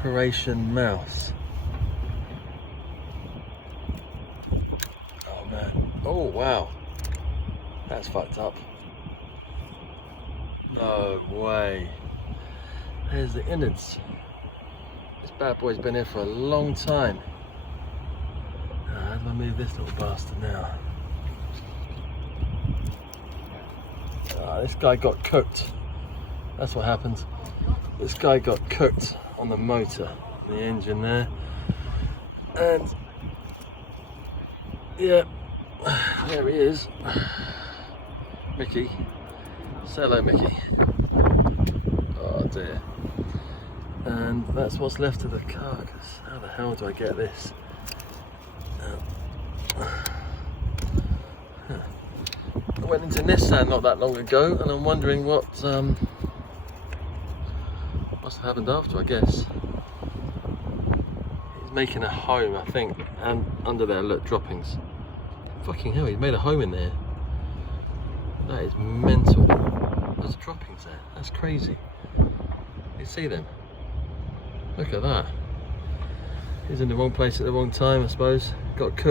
Operation Mouse. Oh man. Oh wow. That's fucked up. No way. There's the innards. This bad boy's been here for a long time. How do I move this little bastard now? This guy got cooked. That's what happened. This guy got cooked on the motor, the engine there. And yeah, there he is. Mickey. Say hello, Mickey. Oh dear. And that's what's left of the carcass. How the hell do I get this? I went into Nissan not that long ago, and I'm wondering what must have happened after, I guess. He's making a home, I think, and under there, look, droppings. Fucking hell, he's made a home in there. That is mental. There's droppings there. That's crazy. You see them? Look at that. He's in the wrong place at the wrong time, I suppose. Got cooked.